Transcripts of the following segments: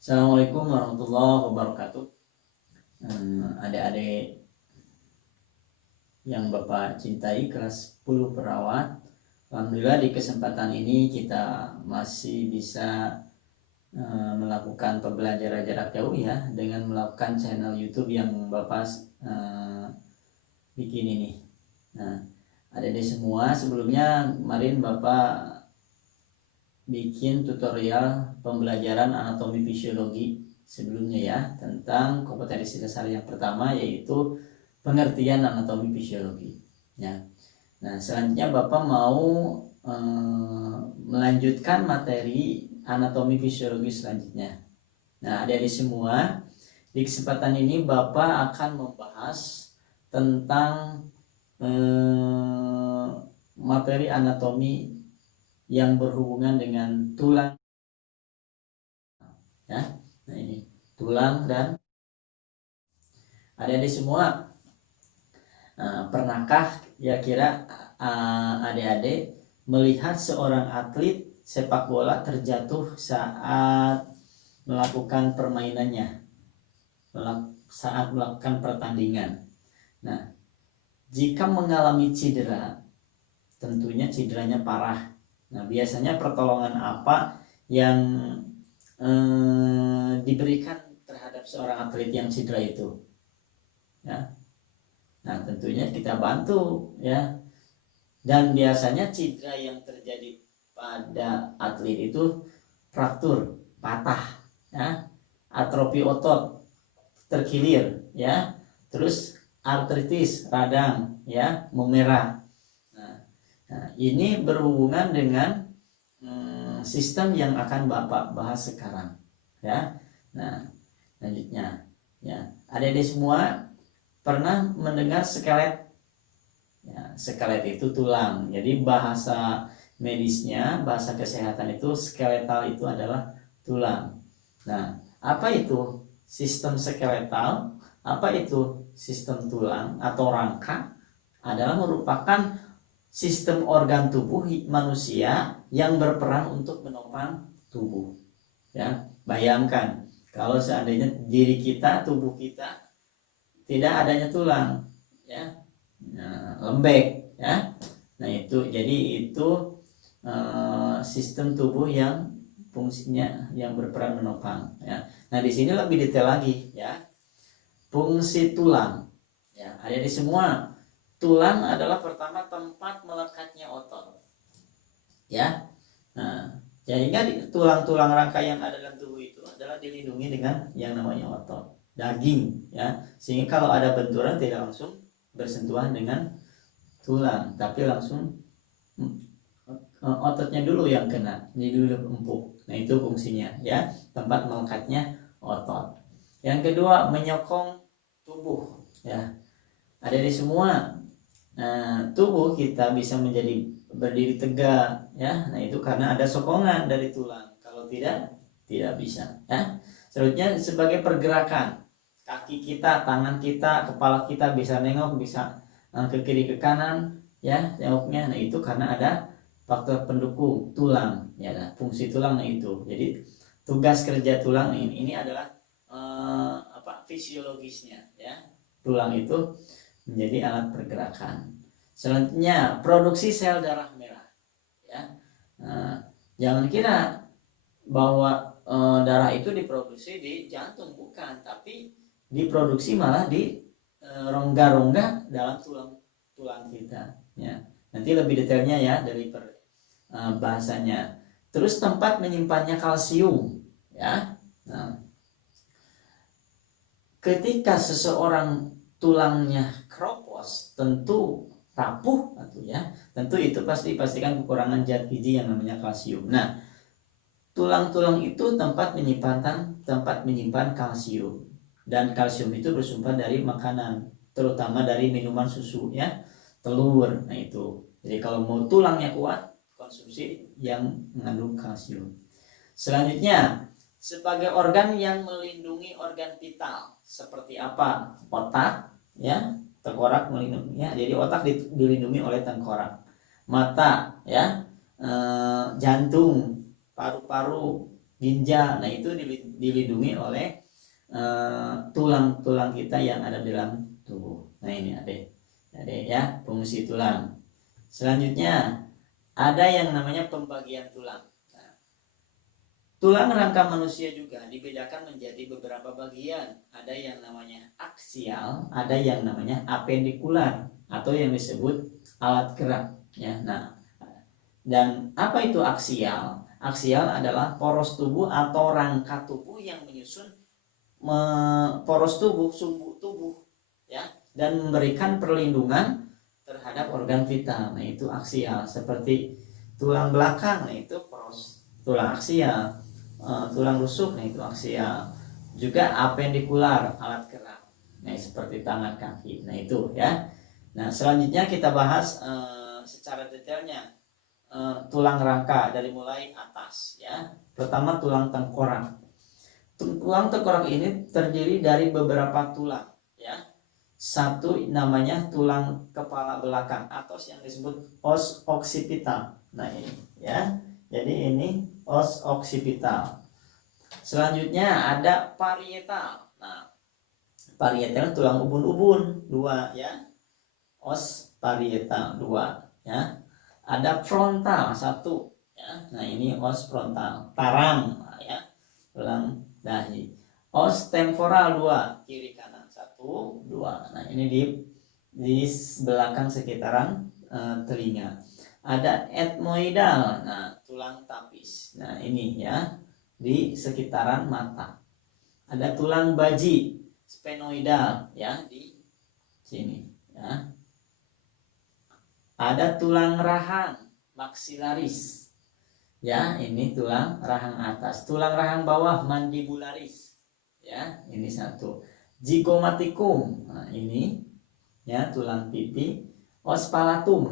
Assalamualaikum warahmatullahi wabarakatuh. Adik-adik yang Bapak cintai, kelas 10 perawat. Alhamdulillah di kesempatan ini kita masih bisa melakukan pembelajaran jarak jauh ya, dengan melakukan channel YouTube yang Bapak bikin ini. Nah, adik-adik semua, sebelumnya kemarin Bapak bikin tutorial pembelajaran anatomi fisiologi sebelumnya ya, tentang kompetensi dasar yang pertama yaitu pengertian anatomi fisiologi ya. Nah, selanjutnya Bapak mau melanjutkan materi anatomi fisiologi selanjutnya. Nah, adik-adik semua, di kesempatan ini Bapak akan membahas tentang materi anatomi yang berhubungan dengan tulang ya. Nah, ini tulang. Dan adik-adik semua, pernahkah kira-kira adik-adik melihat seorang atlet sepak bola terjatuh saat melakukan permainannya, saat melakukan pertandingan? Nah, jika mengalami cedera, tentunya cederanya parah. Nah, biasanya pertolongan apa yang diberikan terhadap seorang atlet yang cedera itu ya? Nah, tentunya kita bantu ya. Dan biasanya cedera yang terjadi pada atlet itu fraktur, patah ya, atrofi otot, terkilir ya, terus artritis, radang ya, memerah. Nah, ini berhubungan dengan sistem yang akan Bapak bahas sekarang ya. Nah, lanjutnya ya, adik-adik semua pernah mendengar skelet ya? Skelet itu tulang. Jadi bahasa medisnya, bahasa kesehatan itu skeletal itu adalah tulang. Nah, apa itu sistem skeletal, apa itu sistem tulang atau rangka? Adalah merupakan sistem organ tubuh manusia yang berperan untuk menopang tubuh ya. Bayangkan kalau seandainya diri kita, tubuh kita tidak adanya tulang ya, lembek ya. Nah, itu jadi itu sistem tubuh yang fungsinya yang berperan menopang ya. Nah, di sini lebih detail lagi ya, fungsi tulang ya. Ada di semua, tulang adalah pertama tempat melekatnya otot ya. Nah, sehingga tulang-tulang rangka yang ada dalam tubuh itu adalah dilindungi dengan yang namanya otot, daging ya, sehingga kalau ada benturan tidak langsung bersentuhan dengan tulang, tapi langsung ototnya dulu yang kena, jadi dulu empuk. Nah, itu fungsinya ya, tempat melekatnya otot. Yang kedua, menyokong tubuh ya. Ada di semua, tubuh kita bisa menjadi berdiri tegak ya. Nah, itu karena ada sokongan dari tulang. Kalau tidak bisa ya. Selanjutnya, sebagai pergerakan kaki kita, tangan kita, kepala kita bisa nengok, bisa ke kiri ke kanan ya, nengoknya. Nah, itu karena ada faktor pendukung tulang ya. Nah, fungsi tulang itu. Jadi tugas kerja tulang ini adalah fisiologisnya ya. Tulang itu menjadi alat pergerakan. Selanjutnya, produksi sel darah merah ya. Jangan kira bahwa darah itu diproduksi di jantung, bukan, tapi diproduksi malah di rongga-rongga dalam tulang kita ya. Nanti lebih detailnya ya dari bahasanya. Terus tempat menyimpannya kalsium ya. Nah, ketika seseorang tulangnya keropos, tentu rapuh atau ya, tentu itu pastikan kekurangan zat gizi yang namanya kalsium. Nah, tulang-tulang itu tempat menyimpan kalsium, dan kalsium itu bersumber dari makanan, terutama dari minuman susu ya, telur. Nah, itu. Jadi kalau mau tulangnya kuat, konsumsi yang mengandung kalsium. Selanjutnya, sebagai organ yang melindungi organ vital seperti apa? Otak ya, tengkorak melindunginya. Jadi otak dilindungi oleh tengkorak. Mata ya, jantung, paru-paru, ginjal. Nah, itu dilindungi oleh tulang-tulang kita yang ada dalam tubuh. Nah ini adik ya, fungsi tulang. Selanjutnya ada yang namanya pembagian tulang. Nah, tulang rangka manusia juga dibedakan menjadi beberapa bagian. Ada yang namanya aksial, ada yang namanya apendikular atau yang disebut alat gerak. Ya, nah, dan apa itu aksial? Aksial adalah poros tubuh atau rangka tubuh yang menyusun poros tubuh, sumbu tubuh, ya, dan memberikan perlindungan terhadap organ vital. Nah itu aksial. Seperti tulang belakang, nah itu poros tulang aksial. Tulang rusuk, nah itu aksial. Juga apendikular, alat gerak. Nah seperti tangan, kaki. Nah itu ya. Nah selanjutnya kita bahas secara detailnya tulang rangka dari mulai atas ya. Pertama tulang tengkorak. Tulang tengkorak ini terdiri dari beberapa tulang ya. Satu namanya tulang kepala belakang atau yang disebut os occipital. Nah ini ya. Jadi ini os occipital. Selanjutnya ada parietal. Nah, parietal tulang ubun-ubun dua ya. Os parietal dua ya. Ada frontal satu ya. Nah ini os frontal, parang ya, tulang dahi. Os temporal 2, kiri kanan 1, 2. Nah ini di belakang sekitaran telinga. Ada etmoidal, nah tulang tapis. Nah ini ya di sekitaran mata. Ada tulang baji, sphenoidal ya di sini ya. Ada tulang rahang, maxillaris. Ya, ini tulang rahang atas. Tulang rahang bawah, mandibularis. Ya, ini satu. Zygomatikum. Nah, ini ya tulang pipi. Os palatum,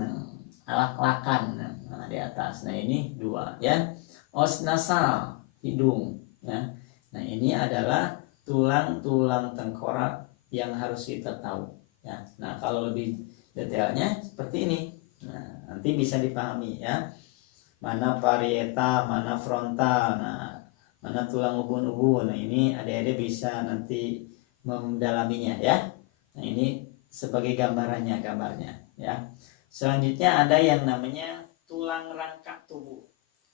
alak-lakan, nah, di atas. Nah, ini dua ya. Os nasal, hidung, ya. Nah, ini adalah tulang-tulang tengkorak yang harus kita tahu, ya. Nah, kalau lebih detailnya seperti ini. Nah, nanti bisa dipahami ya. Mana parieta, mana frontal, nah, mana tulang ubun-ubun. Nah, ini adik-adik bisa nanti mendalaminya ya. Nah, ini sebagai gambarnya ya. Selanjutnya ada yang namanya tulang rangka tubuh.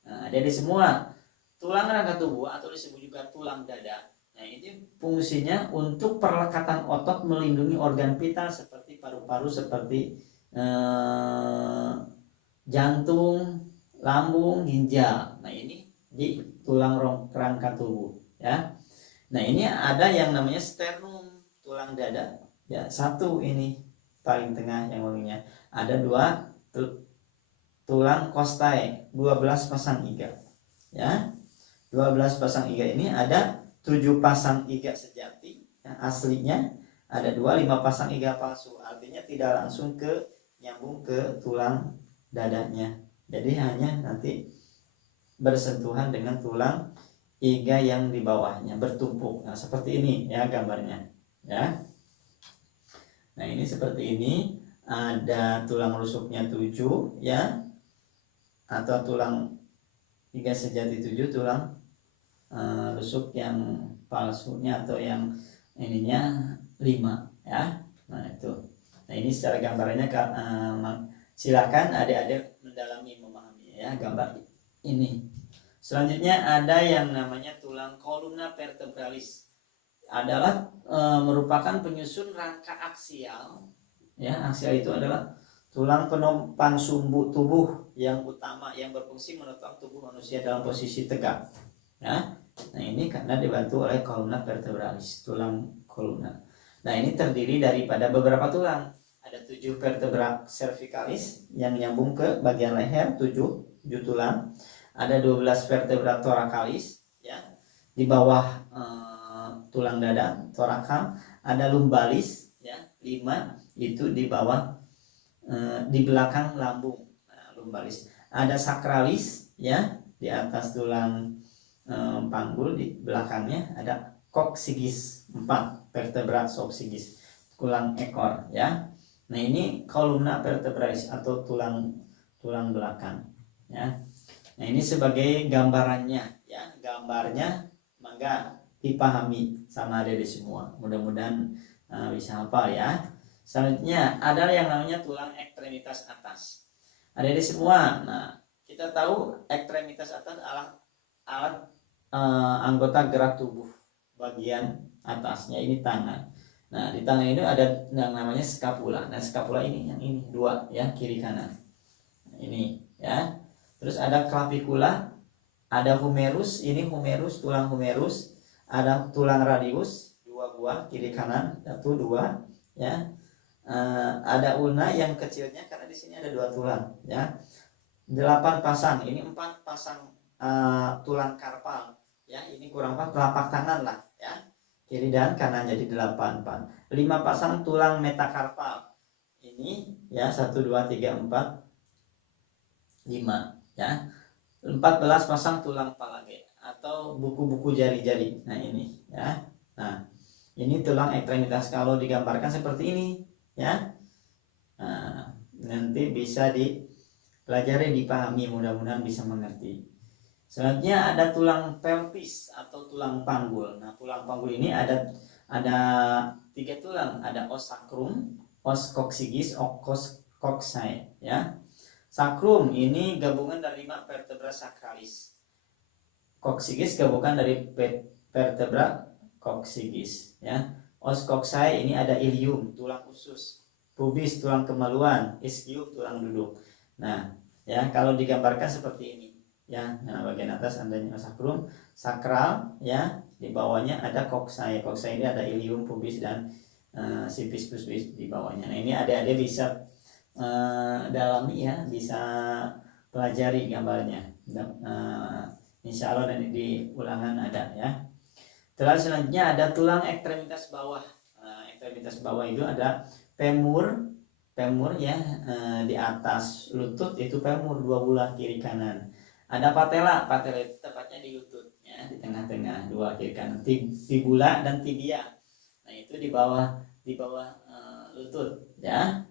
Nah, dari semua tulang rangka tubuh atau disebut juga tulang dada. Nah, ini fungsinya untuk perlekatan otot melindungi organ vital seperti paru-paru, seperti jantung, lambung, ginjal. Nah ini di tulang rangka tubuh ya. Nah ini ada yang namanya sternum, tulang dada ya. Satu ini paling tengah yang ujungnya. Ada dua tulang kostai, 12 pasang iga ya. 12 pasang iga ini ada 7 pasang iga sejati ya, aslinya ada 5 pasang iga palsu. Artinya tidak langsung nyambung ke tulang dadanya. Jadi hanya nanti bersentuhan dengan tulang iga yang di bawahnya, bertumpuk. Nah, seperti ini ya gambarnya ya. Nah, ini seperti ini, ada tulang rusuknya 7 ya. Atau tulang iga sejati 7, tulang rusuk yang palsunya atau yang ininya 5 ya. Nah, itu. Nah, ini secara gambarannya silakan adik-adik mendalami memahami ya gambar ini. Selanjutnya ada yang namanya tulang columna vertebralis. Adalah merupakan penyusun rangka aksial. Ya, aksial itu adalah tulang penopang sumbu tubuh yang utama yang berfungsi menopang tubuh manusia dalam posisi tegak. Ya. Nah, ini karena dibantu oleh columna vertebralis, tulang columna. Nah, ini terdiri daripada beberapa tulang. Ada 7 vertebra cervicalis yang nyambung ke bagian leher, 7 tulang. Ada 12 vertebra thoracalis ya, di bawah tulang dada, thoracal. Ada lumbalis ya, 5 itu di bawah di belakang lambung, nah, lumbalis. Ada sacralis ya, di atas tulang panggul, di belakangnya ada coccygeus, 4 vertebra coccygeus, tulang ekor ya. Nah ini columna vertebralis atau tulang belakang ya. Nah ini sebagai gambarannya ya, gambarnya mangga dipahami sama adik semua. Mudah-mudahan bisa hafal ya. Selanjutnya ada yang namanya tulang ekstremitas atas. Adik semua, nah kita tahu ekstremitas atas alat anggota gerak tubuh bagian atasnya ini tangan. Nah di tangan ini ada yang namanya skapula. Nah skapula ini yang ini dua ya, kiri kanan. Nah, ini ya. Terus ada clavicula, ada humerus, ini humerus, tulang humerus, ada tulang radius, dua buah, kiri kanan, satu dua, ya. Ada ulna yang kecilnya karena di sini ada dua tulang, ya. 8 pasang, ini 4 pasang tulang karpal, ya. Ini kurang 4 telapak tangan lah, ya. Kiri dan kanan jadi 8. 5 pasang tulang metakarpal, ini ya 1 2 3 4 5, ya. 14 pasang tulang palage atau buku-buku jari-jari. Nah ini ya. Nah ini tulang ekstremitas kalau digambarkan seperti ini ya. Nah, nanti bisa dipelajari, dipahami, mudah-mudahan bisa mengerti. Selanjutnya ada tulang pelvis atau tulang panggul. Nah tulang panggul ini ada 3 tulang. Ada os sacrum, os coccygeus, os coxae ya. Sacrum ini gabungan dari 5 vertebra sacralis. Coccygeus gabungan dari vertebra coccygeus ya. Os coxae ini ada ilium, tulang usus, pubis tulang kemaluan, ischium tulang duduk. Nah, ya kalau digambarkan seperti ini ya. Nah, bagian atas adanya sacrum, sakral ya, di bawahnya ada coxae. Coxae ini ada ilium, pubis dan sipis pubis di bawahnya. Nah, ini adik-adik bisa dalami ya, bisa pelajari gambarnya. Insya Allah dan di ulangan ada ya. Terus selanjutnya ada tulang ekstremitas bawah. Ekstremitas bawah itu ada femur ya, di atas lutut itu femur, 2 bulah kiri kanan. Ada patella itu tepatnya di lutut ya, di tengah-tengah 2 kiri kanan. Fibula dan tibia. Nah itu di bawah lutut ya.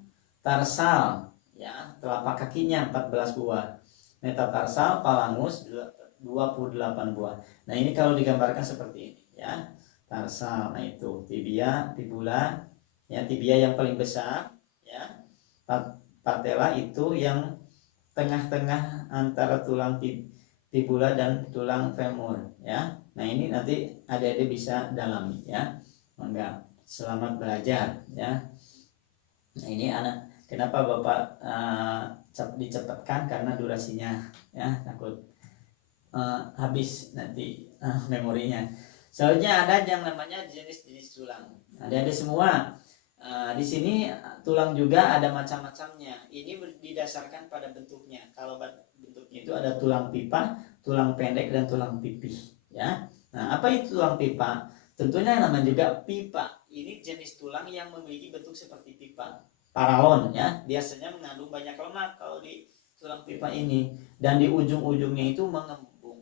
Tarsal ya, telapak kakinya 14 buah. Metatarsal, palangus 28 buah. Nah ini kalau digambarkan seperti ini ya. Tarsal, nah itu tibia, fibula ya, tibia yang paling besar ya. Patella itu yang tengah-tengah antara tulang fibula dan tulang femur ya. Nah ini nanti adik-adik bisa dalami ya. Mangga, selamat belajar ya. Nah ini kenapa Bapak dicepatkan karena durasinya ya, takut habis nanti memorinya. Selanjutnya ada yang namanya jenis-jenis tulang. Ada semua. Di sini tulang juga ada macam-macamnya. Ini didasarkan pada bentuknya. Kalau bentuknya itu ada tulang pipa, tulang pendek dan tulang pipih ya. Nah, apa itu tulang pipa? Tentunya namanya juga pipa. Ini jenis tulang yang memiliki bentuk seperti pipa. Paralon ya, biasanya mengandung banyak lemak kalau di tulang pipa ini, dan di ujung-ujungnya itu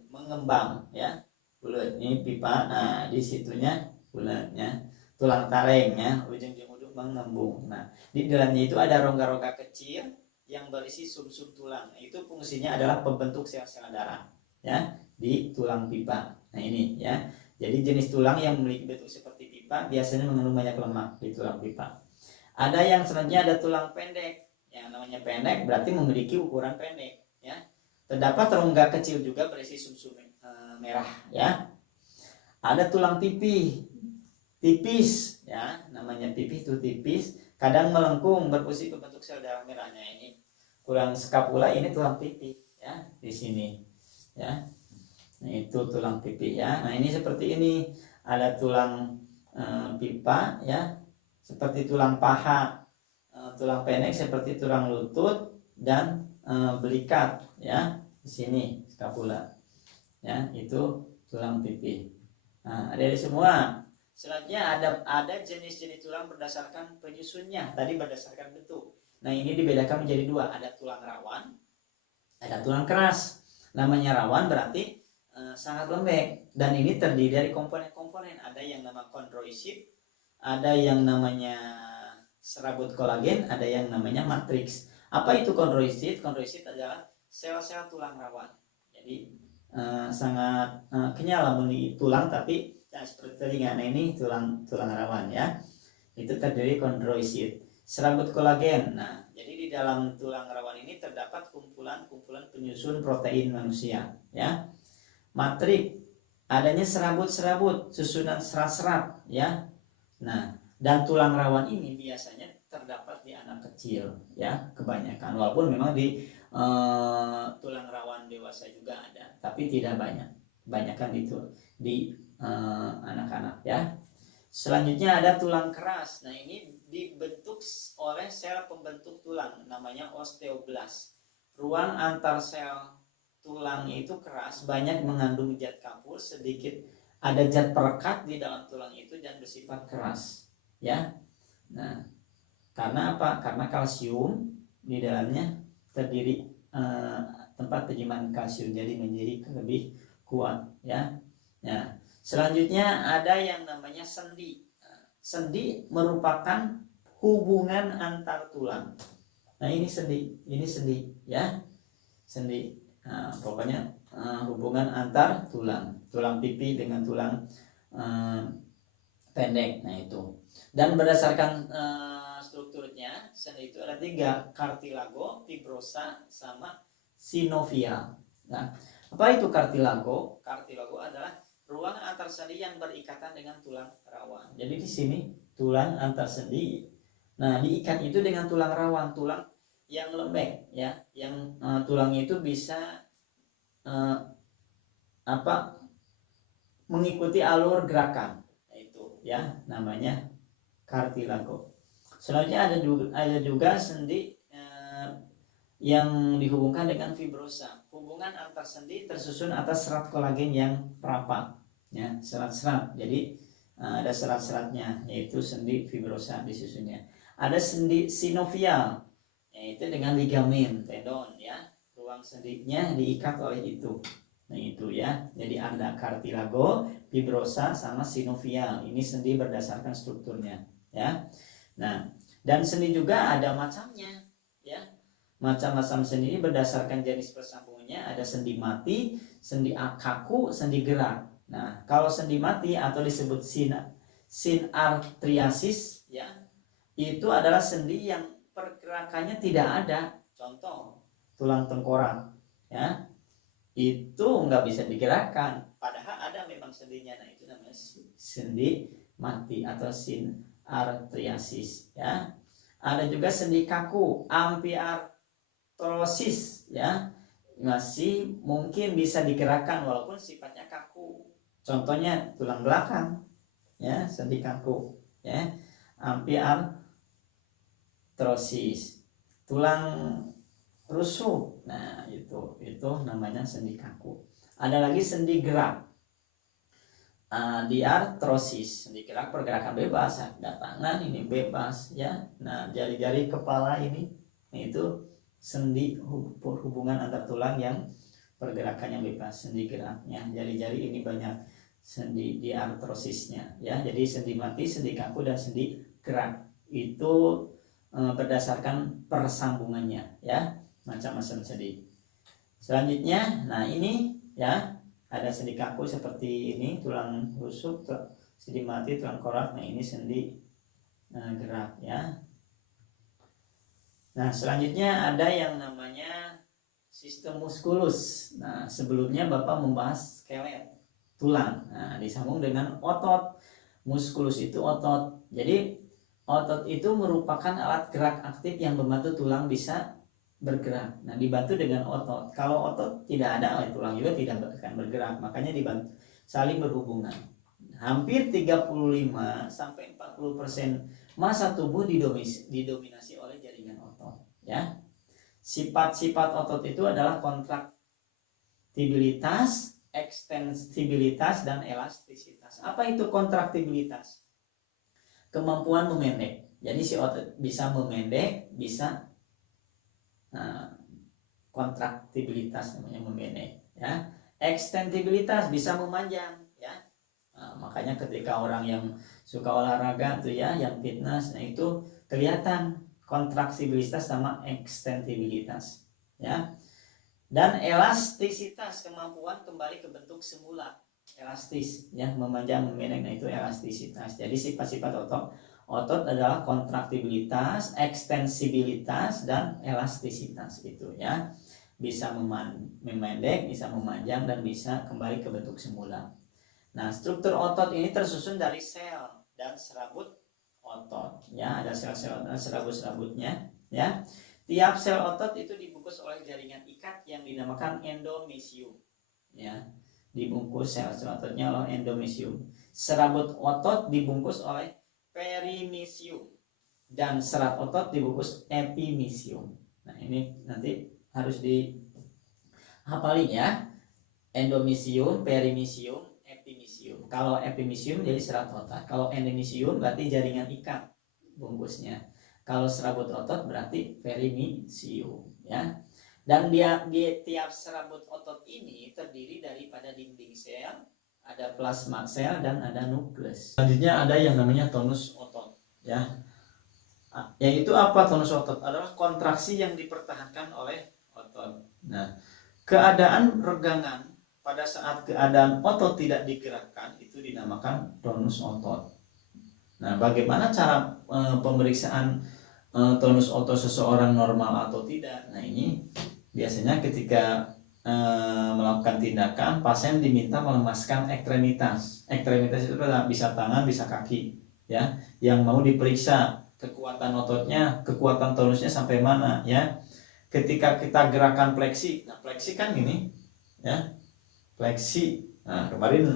mengembang ya, bulat. Ini pipa, nah di situnya bulatnya, tulang taring ya, ujung-ujung mengembung. Nah di dalamnya itu ada rongga-rongga kecil yang berisi sum-sum tulang. Itu fungsinya adalah pembentuk sel-sel darah ya di tulang pipa. Nah ini ya, jadi jenis tulang yang memiliki bentuk seperti pipa biasanya mengandung banyak lemak di tulang pipa. Ada yang selanjutnya ada tulang pendek. Yang namanya pendek berarti memiliki ukuran pendek ya. Terdapat rongga kecil juga berisi sum-sum merah ya. Ada tulang pipih, tipis ya, namanya pipih itu tipis, kadang melengkung berfungsi membentuk sel darah merahnya. Ini tulang skapula, ini tulang pipih ya di sini ya. Nah itu tulang pipih ya. Nah ini seperti ini, ada tulang pipa ya, seperti tulang paha, tulang pendek seperti tulang lutut dan belikat ya. Di sini skapula ya, itu tulang pipih. Nah ada semua. Selanjutnya ada jenis-jenis tulang berdasarkan penyusunnya, tadi berdasarkan bentuk. Nah ini dibedakan menjadi 2, ada tulang rawan, ada tulang keras. Namanya rawan berarti sangat lembek, dan ini terdiri dari komponen-komponen. Ada yang nama kondroisit, ada yang namanya serabut kolagen, ada yang namanya matriks. Apa itu kondroisit? Kondroisit adalah sel-sel tulang rawan. Jadi sangat kenyal di tulang, tapi Nah, seperti telinga. Nah, ini tulang rawan ya. Itu terdiri kondrosit, serabut kolagen. Nah, jadi di dalam tulang rawan ini terdapat kumpulan-kumpulan penyusun protein manusia ya. Matrik, adanya serabut-serabut, susunan serat-serat ya. Nah, dan tulang rawan ini biasanya terdapat di anak kecil ya, kebanyakan. Walaupun memang di tulang rawan dewasa juga ada, tapi tidak banyak. Kebanyakan itu di anak-anak ya. Selanjutnya ada tulang keras. Nah, ini dibentuk oleh sel pembentuk tulang, namanya osteoblast. Ruang antar sel tulang itu keras, banyak mengandung zat kapur, sedikit ada zat perekat di dalam tulang itu dan bersifat keras ya. Nah, karena apa? Karena kalsium di dalamnya terdiri tempat penyimpanan kalsium, jadi menjadi lebih kuat ya. Nah, selanjutnya ada yang namanya sendi. Sendi merupakan hubungan antar tulang. Nah, ini sendi ya. Sendi. Nah, pokoknya hubungan antar tulang pipi dengan tulang pendek. Nah, itu. Dan berdasarkan strukturnya, sendi itu ada 3, cartilago, fibrosa, sama sinovial. Nah, apa itu cartilago? Cartilago adalah ruang antar sendi yang berikatan dengan tulang rawan. Jadi di sini tulang antar sendi. Nah, diikat itu dengan tulang rawan, tulang yang lembek ya, yang tulangnya itu bisa mengikuti alur gerakan. Nah, itu ya namanya cartilago. Selanjutnya ada juga sendi yang dihubungkan dengan fibrosa. Hubungan antar sendi tersusun atas serat kolagen yang rapat ya, serat-serat. Jadi ada serat-seratnya, yaitu sendi fibrosa disusunnya. Ada sendi sinovial, yaitu dengan ligamen, tendon ya. Ruang sendinya diikat oleh itu. Nah, itu ya. Jadi ada cartilago, fibrosa, sama sinovial. Ini sendi berdasarkan strukturnya ya. Nah, dan sendi juga ada macamnya ya. Macam-macam sendi ini berdasarkan jenis persambungannya. Ada sendi mati, sendi kaku, sendi gerak. Nah, kalau sendi mati atau disebut sinartriasis ya, itu adalah sendi yang pergerakannya tidak ada. Contoh, tulang tengkorak ya, itu nggak bisa digerakkan, padahal ada memang sendinya. Nah, itu namanya sendi mati atau sinartriasis ya. Ada juga sendi kaku, ampiartrosis ya, masih mungkin bisa digerakkan walaupun sifatnya kaku. Contohnya tulang belakang ya, sendi kaku ya, ampiartrosis. Tulang rusuk, nah itu namanya sendi kaku. Ada lagi sendi gerak, diartrosis. Sendi gerak pergerakan bebas, ada tangan ini bebas ya. Nah, jari-jari kepala ini itu sendi hubungan antar tulang yang pergerakannya bebas, sendi geraknya. Jari-jari ini banyak sendi diartrosisnya ya. Jadi sendi mati, sendi kaku, dan sendi gerak itu berdasarkan persambungannya ya, macam-macam sendi. Selanjutnya, nah ini ya, ada sendi kaku seperti ini, tulang rusuk, sendi mati, tulang korak. Nah, ini sendi gerak ya. Nah, selanjutnya ada yang namanya sistem muskulus. Nah, sebelumnya Bapak membahas skelet, tulang. Nah, disambung dengan otot. Muskulus itu otot. Jadi otot itu merupakan alat gerak aktif yang membantu tulang bisa bergerak. Nah, dibantu dengan otot. Kalau otot tidak ada, tulang juga tidak akan bergerak. Makanya dibantu, saling berhubungan. Hampir 35-40% massa tubuh didominasi oleh jaringan otot ya. Sifat-sifat otot itu adalah kontraktibilitas, ekstensibilitas, dan elastisitas. Apa itu kontraktibilitas? Kemampuan memendek. Jadi si otot bisa memendek, bisa kontraktibilitas namanya memendek ya. Ekstensibilitas bisa memanjang ya. Nah, makanya ketika orang yang suka olahraga tuh ya, yang fitness, nah itu kelihatan kontraksibilitas sama ekstensibilitas ya. Dan elastisitas, kemampuan kembali ke bentuk semula. elastis, ya, memanjang, memendek. Nah, itu elastisitas. Jadi sifat-sifat otot adalah kontraktibilitas, ekstensibilitas, dan elastisitas itu, ya. Bisa memendek, bisa memanjang, dan bisa kembali ke bentuk semula. Nah, struktur otot ini tersusun dari sel dan serabut otot, ya. Ada sel-sel dan serabut-serabutnya, ya. Tiap sel otot itu dibungkus oleh jaringan ikat yang dinamakan endomysium, ya. Dibungkus sel ototnya oleh endomysium. Serabut otot dibungkus oleh perimysium, dan serat otot dibungkus epimysium. Nah, ini nanti harus dihafalin, ya. Endomysium, perimysium, epimysium. Kalau epimysium jadi serat otot. Kalau endomysium berarti jaringan ikat bungkusnya. Kalau serabut otot berarti perimysium, ya. Dan di tiap serabut otot ini terdiri daripada dinding sel, ada plasma sel, dan ada nukleus. Selanjutnya ada yang namanya tonus otot, ya. Yaitu apa tonus otot? Adalah kontraksi yang dipertahankan oleh otot. Nah, keadaan regangan pada saat keadaan otot tidak digerakkan itu dinamakan tonus otot. Nah, bagaimana cara pemeriksaan tonus otot seseorang normal atau tidak? Nah, ini biasanya ketika melakukan tindakan, pasien diminta melemaskan ekstremitas. Ekstremitas itu bisa tangan, bisa kaki, ya. Yang mau diperiksa kekuatan ototnya, kekuatan tonusnya sampai mana, ya. Ketika kita gerakan fleksi, nah fleksi kan gini, ya. Fleksi. Nah, kemarin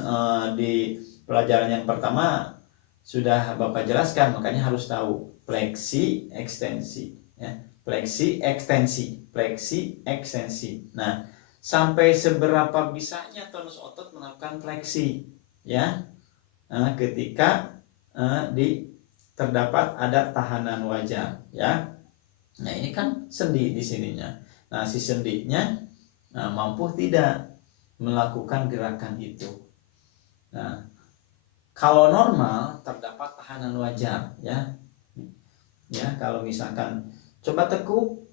di pelajaran yang pertama sudah Bapak jelaskan, makanya harus tahu fleksi, ekstensi, ya. Fleksi, ekstensi, fleksi, ekstensi. Nah, sampai seberapa bisanya tonus otot melakukan fleksi, ya. Nah, ketika terdapat ada tahanan wajar, ya. Nah, ini kan sendi di sininya. Nah, si sendinya mampu tidak melakukan gerakan itu. Nah, kalau normal terdapat tahanan wajar, ya. Ya, kalau misalkan coba tekuk,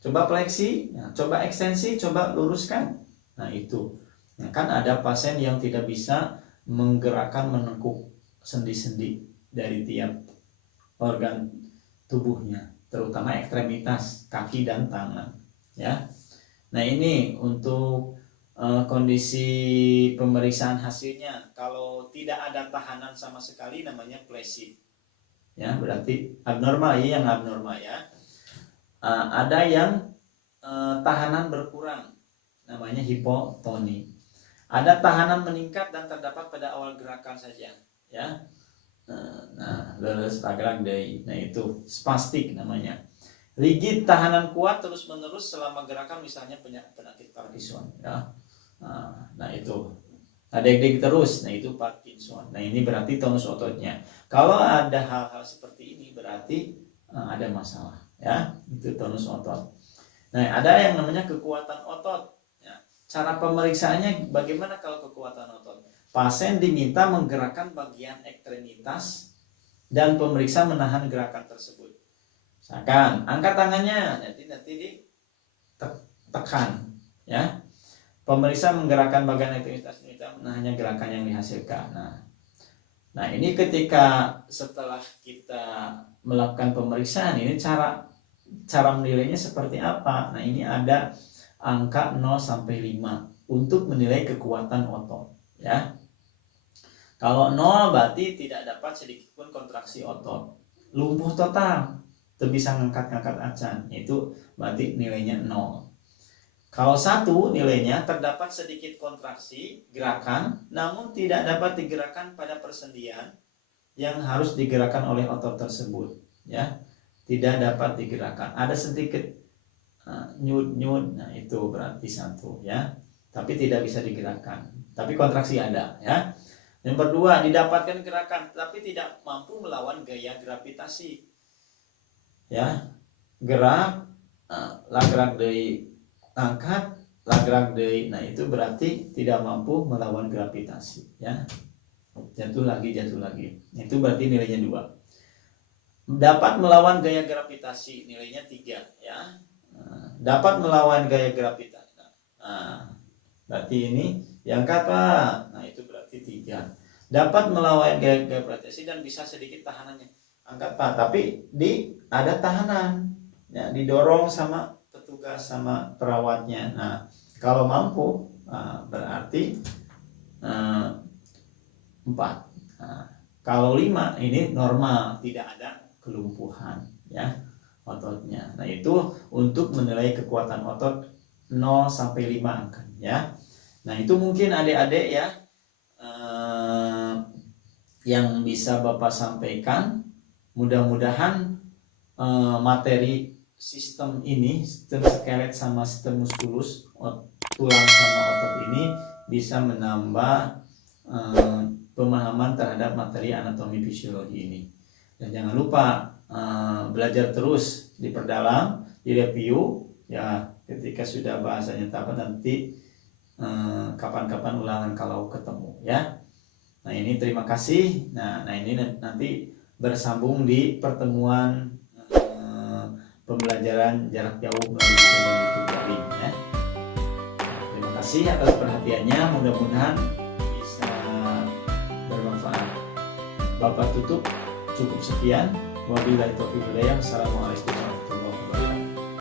coba fleksi, ya, coba ekstensi, coba luruskan. Nah, itu. Nah, kan ada pasien yang tidak bisa menggerakkan, menekuk sendi-sendi dari tiap organ tubuhnya, terutama ekstremitas kaki dan tangan, ya. Nah, ini untuk kondisi pemeriksaan hasilnya. Kalau tidak ada tahanan sama sekali namanya flaccid, ya, berarti abnormal, ya, yang abnormal, ya. Ada yang tahanan berkurang, namanya hipotoni. Ada tahanan meningkat dan terdapat pada awal gerakan saja, ya. Nah, leres tagerak deui. Nah, itu spastik namanya. Rigid, tahanan kuat terus menerus selama gerakan, misalnya penyakit Parkinson, ya. Nah, itu adek-dek terus, nah itu Parkinson. Nah, ini berarti tonus ototnya. Kalau ada hal-hal seperti ini berarti ada masalah, ya. Itu tonus otot. Nah, ada yang namanya kekuatan otot, ya. Cara pemeriksaannya bagaimana kalau kekuatan otot? Pasien diminta menggerakkan bagian ekstremitas dan pemeriksa menahan gerakan tersebut. Misalkan angkat tangannya, nanti ditekan, ya. Pemeriksa menggerakkan bagian ekstremitas ini, menahannya gerakan yang dihasilkan. Nah, ini ketika setelah kita melakukan pemeriksaan, ini cara menilainya seperti apa? Nah, ini ada angka 0 sampai 5 untuk menilai kekuatan otot, ya. Kalau 0 berarti tidak dapat sedikit pun kontraksi otot, lumpuh total, tidak bisa ngangkat-ngangkat acan, itu berarti nilainya 0. Kalau 1 nilainya terdapat sedikit kontraksi gerakan, namun tidak dapat digerakkan pada persendian yang harus digerakkan oleh otot tersebut, ya. Tidak dapat digerakkan, ada sedikit nyut-nyut, nah itu berarti 1, ya. Tapi tidak bisa digerakkan, tapi kontraksi ada, ya. Yang kedua, didapatkan gerakan tapi tidak mampu melawan gaya gravitasi, ya. Gerak, gerak deui, angkat, gerak deui. Nah, itu berarti tidak mampu melawan gravitasi, ya. Jatuh lagi. Itu berarti nilainya 2. Dapat melawan gaya gravitasi, nilainya 3, ya. Dapat melawan gaya gravitasi. Berarti ini diangkat Pak. Nah itu berarti 3. Dapat melawan gaya gravitasi dan bisa sedikit tahanannya. Angkat Pak, tapi ada tahanan. Ya, didorong sama petugas sama perawatnya. Nah kalau mampu berarti 4. Nah, kalau 5 ini normal, tidak ada kelumpuhan ya ototnya. Nah itu untuk menilai kekuatan otot 0 sampai 5 angka ya. Nah itu mungkin adik-adik ya yang bisa Bapak sampaikan. Mudah-mudahan materi sistem ini, sistem skelet sama sistem muskulus, tulang sama otot ini bisa menambah pemahaman terhadap materi anatomi fisiologi ini. Dan jangan lupa belajar terus, diperdalam, direview ya. Ketika sudah bahasanya dapat nanti kapan-kapan ulangan kalau ketemu ya. Nah ini terima kasih. Nah ini nanti bersambung di pertemuan pembelajaran jarak jauh melalui channel YouTube daring ya. Nah, terima kasih atas perhatiannya, mudah-mudahan bisa bermanfaat. Bapak tutup, cukup sekian. Wabillahi taufiq wal hidayah. Assalamualaikum.